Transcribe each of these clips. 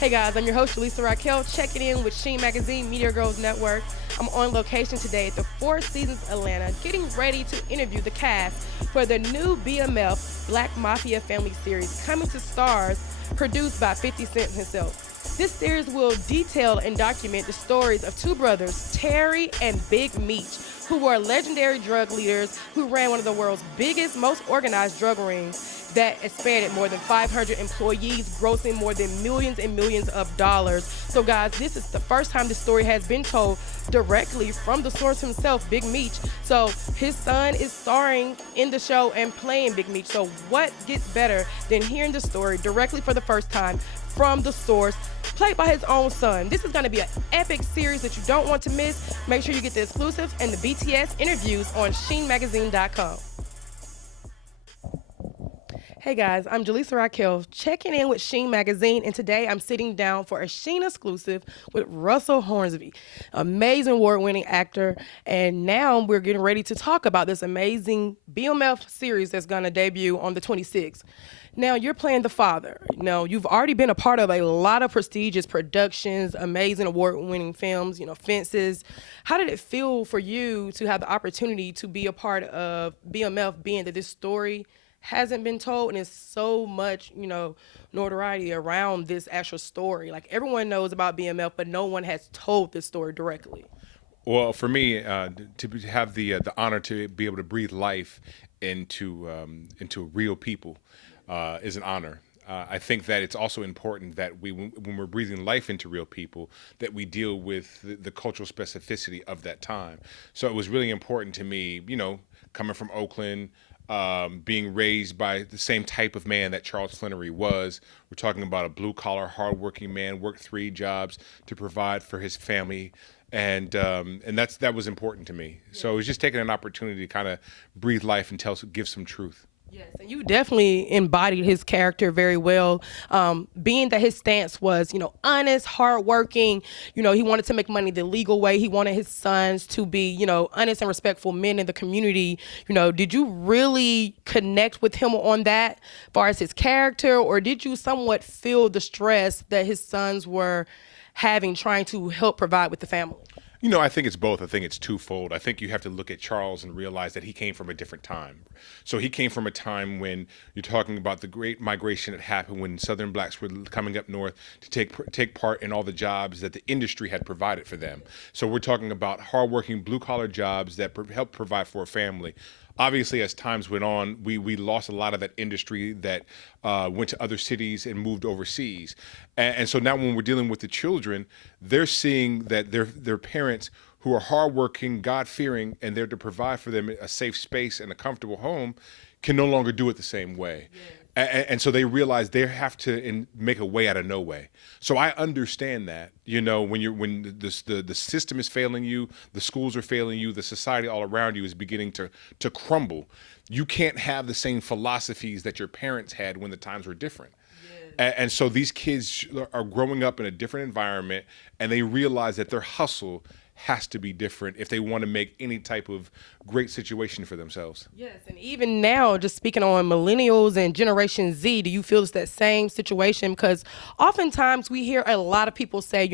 Hey guys, I'm your host, Jelisa Raquel, checking in with SHEEN Magazine Media Girls Network. I'm on location today at the Four Seasons Atlanta, getting ready to interview the cast for the new BMF Black Mafia Family series coming to stars, produced by 50 Cent himself. This series will detail and document the stories of two brothers, Terry and Big Meech, who were legendary drug leaders who ran one of the world's biggest, most organized drug rings that expanded more than 500 employees, grossing more than millions and millions of dollars. So guys, this is the first time this story has been told directly from the source himself, Big Meech. So his son is starring in the show and playing Big Meech. So what gets better than hearing the story directly for the first time from the source, played by his own son? This is going to be an epic series that you don't want to miss. Make sure you get the exclusives and the BTS interviews on SHEENmagazine.com. Hey guys, I'm Jelisa Raquel, checking in with SHEEN Magazine, and today I'm sitting down for a SHEEN exclusive with Russell Hornsby, amazing award-winning actor, and now we're getting ready to talk about this amazing BMF series that's going to debut on the 26th. Now, you're playing the father. Now, you've already been a part of a lot of prestigious productions, amazing award-winning films, Fences. How did it feel for you to have the opportunity to be a part of BMF, being that this story hasn't been told and there's so much, notoriety around this actual story? Like, everyone knows about BMF, but no one has told this story directly. Well, for me, have the honor to be able to breathe life into real people is an honor. I think that it's also important that when we're breathing life into real people, that we deal with the cultural specificity of that time. So it was really important to me, coming from Oakland, being raised by the same type of man that Charles Flannery was. We're talking about a blue-collar, hardworking man, worked 3 jobs to provide for his family, and that was important to me. So it was just taking an opportunity to kind of breathe life and give some truth. Yes, and you definitely embodied his character very well. Being that his stance was, honest, hardworking, he wanted to make money the legal way. He wanted his sons to be, honest and respectful men in the community. Did you really connect with him on that, as far as his character, or did you somewhat feel the stress that his sons were having, trying to help provide with the family? I think it's both. I think it's twofold. I think you have to look at Charles and realize that he came from a different time. So he came from a time when you're talking about the great migration that happened when Southern blacks were coming up north to take part in all the jobs that the industry had provided for them. So we're talking about hardworking blue-collar jobs that helped provide for a family. Obviously, as times went on, we lost a lot of that industry that went to other cities and moved overseas. And so now when we're dealing with the children, they're seeing that their parents who are hardworking, God-fearing, and there to provide for them a safe space and a comfortable home can no longer do it the same way. Yeah. And so they realize they have to make a way out of no way. So I understand that, when the system is failing you, the schools are failing you, the society all around you is beginning to crumble. You can't have the same philosophies that your parents had when the times were different. And so these kids are growing up in a different environment, and they realize that their hustle has to be different if they want to make any type of great situation for themselves. Yes, and even now, just speaking on millennials and Generation Z, do you feel it's that same situation? Because oftentimes we hear a lot of people say,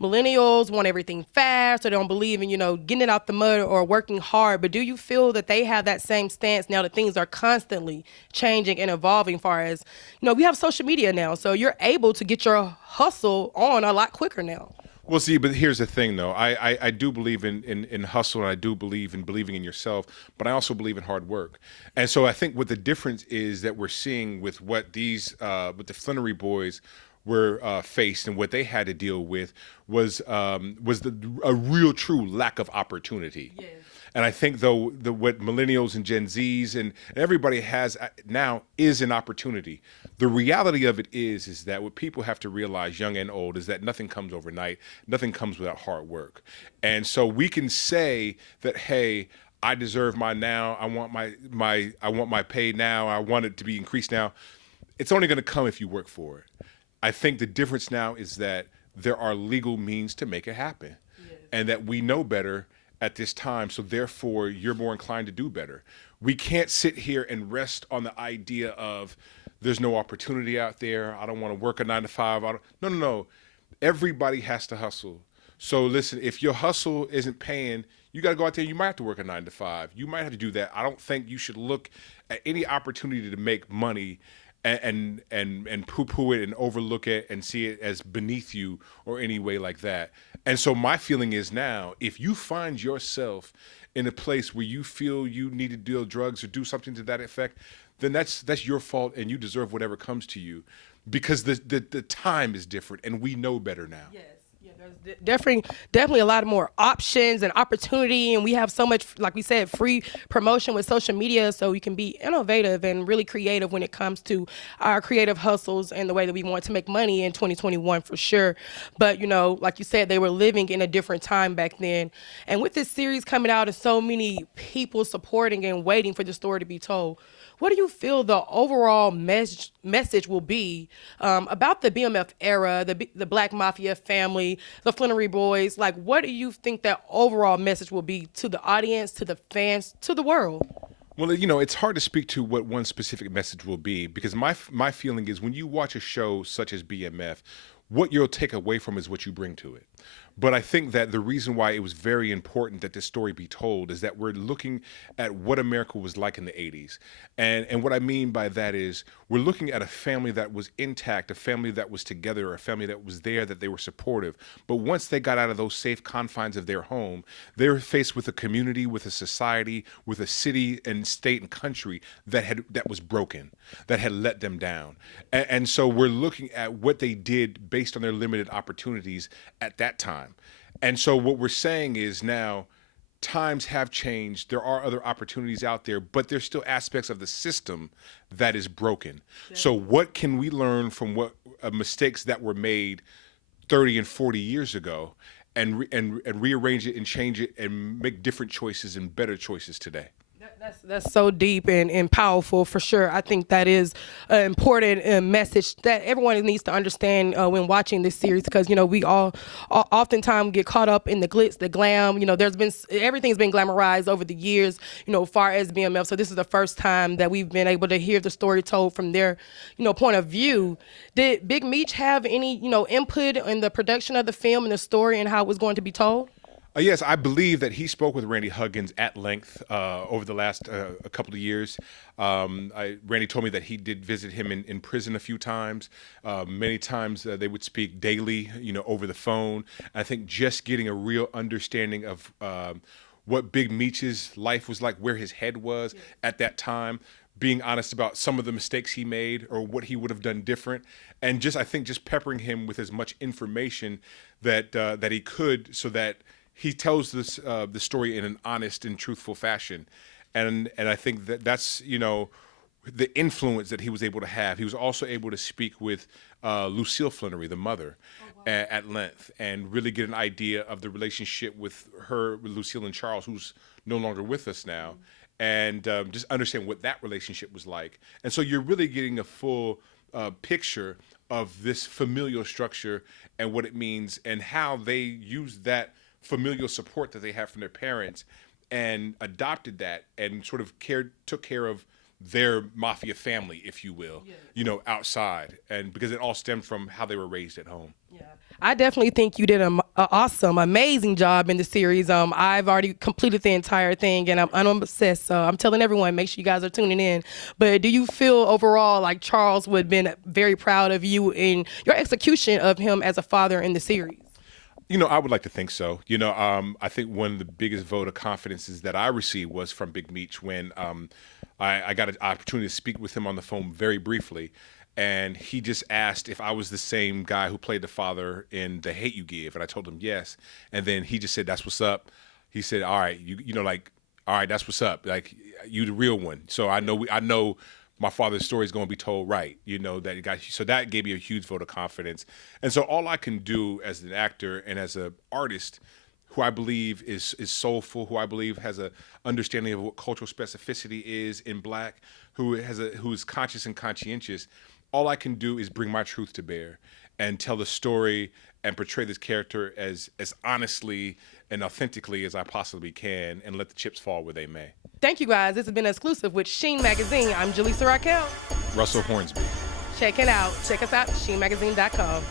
millennials want everything fast, or they don't believe in, getting it out the mud or working hard. But do you feel that they have that same stance now that things are constantly changing and evolving, far as, we have social media now, so you're able to get your hustle on a lot quicker now? Well, see, but here's the thing, though. I do believe in hustle, and I do believe in believing in yourself, but I also believe in hard work. And so I think what the difference is that we're seeing with what with the Flannery boys were faced and what they had to deal with was a real true lack of opportunity. Yes. And I think, though, what millennials and Gen Zs and everybody has now is an opportunity. The reality of it is that what people have to realize, young and old, is that nothing comes overnight. Nothing comes without hard work. And so we can say that, hey, I deserve my now. I want my pay now. I want it to be increased now. It's only going to come if you work for it. I think the difference now is that there are legal means to make it happen, and that we know better at this time, so therefore you're more inclined to do better. We can't sit here and rest on the idea of there's no opportunity out there. I don't want to work a 9 to 5. No. Everybody has to hustle. So listen, if your hustle isn't paying, you got to go out there. You might have to work a 9 to 5. You might have to do that. I don't think you should look at any opportunity to make money and poo-poo it and overlook it and see it as beneath you or any way like that. And so my feeling is now, if you find yourself in a place where you feel you need to deal drugs or do something to that effect, then that's your fault, and you deserve whatever comes to you, because the time is different, and we know better now. Yes. Yeah, there's definitely a lot more options and opportunity, and we have so much, like we said, free promotion with social media, so we can be innovative and really creative when it comes to our creative hustles and the way that we want to make money in 2021 for sure. But like you said, they were living in a different time back then, and with this series coming out and so many people supporting and waiting for the story to be told, what do you feel the overall message will be about the BMF era, the Black Mafia family, the Flannery boys? Like, what do you think that overall message will be to the audience, to the fans, to the world? Well, it's hard to speak to what one specific message will be, because my feeling is, when you watch a show such as BMF, what you'll take away from is what you bring to it. But I think that the reason why it was very important that this story be told is that we're looking at what America was like in the 80s. And what I mean by that is, we're looking at a family that was intact, a family that was together, a family that was there, that they were supportive. But once they got out of those safe confines of their home, they were faced with a community, with a society, with a city and state and country that was broken, that had let them down. And so we're looking at what they did based on their limited opportunities at that time. And so what we're saying is, now times have changed. There are other opportunities out there, but there's still aspects of the system that is broken. Yeah. So what can we learn from what mistakes that were made 30 and 40 years ago, and rearrange it and change it and make different choices and better choices today? That's so deep and powerful for sure. I think that is an important message that everyone needs to understand when watching this series, because we all oftentimes get caught up in the glitz, the glam. Everything's been glamorized over the years, far as BMF. So this is the first time that we've been able to hear the story told from their point of view. Did Big Meech have any input in the production of the film and the story and how it was going to be told? Yes, I believe that he spoke with Randy Huggins at length over the last a couple of years. Randy told me that he did visit him in prison a few times. Many times they would speak daily, over the phone. I think just getting a real understanding of what Big Meech's life was like, where his head was at that time, being honest about some of the mistakes he made or what he would have done different, and I think just peppering him with as much information that he could, so that he tells the story in an honest and truthful fashion. And I think that's the influence that he was able to have. He was also able to speak with Lucille Flannery, the mother, at length, and really get an idea of the relationship with Lucille and Charles, who's no longer with us now, and just understand what that relationship was like. And so you're really getting a full picture of this familial structure and what it means, and how they use that familial support that they have from their parents and adopted that, and sort of took care of their mafia family, if you will, outside, and because it all stemmed from how they were raised at home. Yeah, I definitely think you did an awesome, amazing job in the series. I've already completed the entire thing, and I'm obsessed. So I'm telling everyone, make sure you guys are tuning in. But do you feel overall like Charles would have been very proud of you in your execution of him as a father in the series? I would like to think so. I think one of the biggest vote of confidences that I received was from Big Meech, when I got an opportunity to speak with him on the phone very briefly. And he just asked if I was the same guy who played the father in The Hate U Give. And I told him yes. And then he just said, "That's what's up." He said, "All right, all right, that's what's up. Like, you the real one." So I know my father's story is going to be told right, so that gave me a huge vote of confidence. And so all I can do as an actor and as an artist, who I believe is soulful, who I believe has a understanding of what cultural specificity is in Black, who is conscious and conscientious, all I can do is bring my truth to bear and tell the story and portray this character as honestly and authentically as I possibly can, and let the chips fall where they may. Thank you, guys. This has been exclusive with SHEEN Magazine. I'm Jelisa Cook. Russell Hornsby. Check it out. Check us out, SHEENmagazine.com.